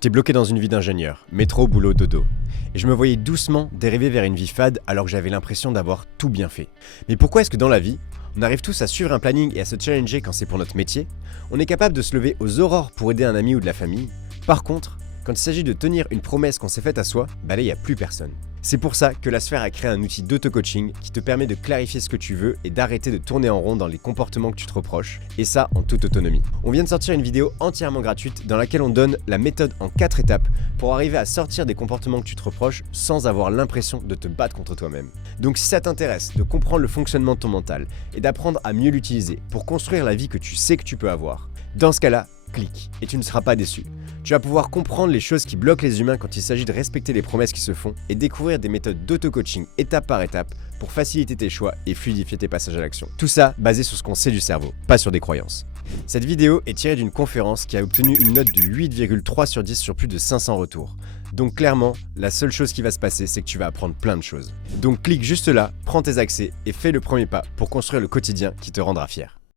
J'étais bloqué dans une vie d'ingénieur, métro, boulot, dodo. Et je me voyais doucement dériver vers une vie fade alors que j'avais l'impression d'avoir tout bien fait. Mais pourquoi est-ce que dans la vie, on arrive tous à suivre un planning et à se challenger quand c'est pour notre métier? On est capable de se lever aux aurores pour aider un ami ou de la famille. Par contre, quand il s'agit de tenir une promesse qu'on s'est faite à soi, bah là, il n'y a plus personne. C'est pour ça que la Sphère a créé un outil d'auto-coaching qui te permet de clarifier ce que tu veux et d'arrêter de tourner en rond dans les comportements que tu te reproches, et ça en toute autonomie. On vient de sortir une vidéo entièrement gratuite dans laquelle on donne la méthode en 4 étapes pour arriver à sortir des comportements que tu te reproches sans avoir l'impression de te battre contre toi-même. Donc si ça t'intéresse de comprendre le fonctionnement de ton mental et d'apprendre à mieux l'utiliser pour construire la vie que tu sais que tu peux avoir, dans ce cas-là, clique et tu ne seras pas déçu. Tu vas pouvoir comprendre les choses qui bloquent les humains quand il s'agit de respecter les promesses qui se font et découvrir des méthodes d'auto-coaching étape par étape pour faciliter tes choix et fluidifier tes passages à l'action. Tout ça basé sur ce qu'on sait du cerveau, pas sur des croyances. Cette vidéo est tirée d'une conférence qui a obtenu une note de 8,3 sur 10 sur plus de 500 retours. Donc clairement, la seule chose qui va se passer, c'est que tu vas apprendre plein de choses. Donc clique juste là, prends tes accès et fais le premier pas pour construire le quotidien qui te rendra fier.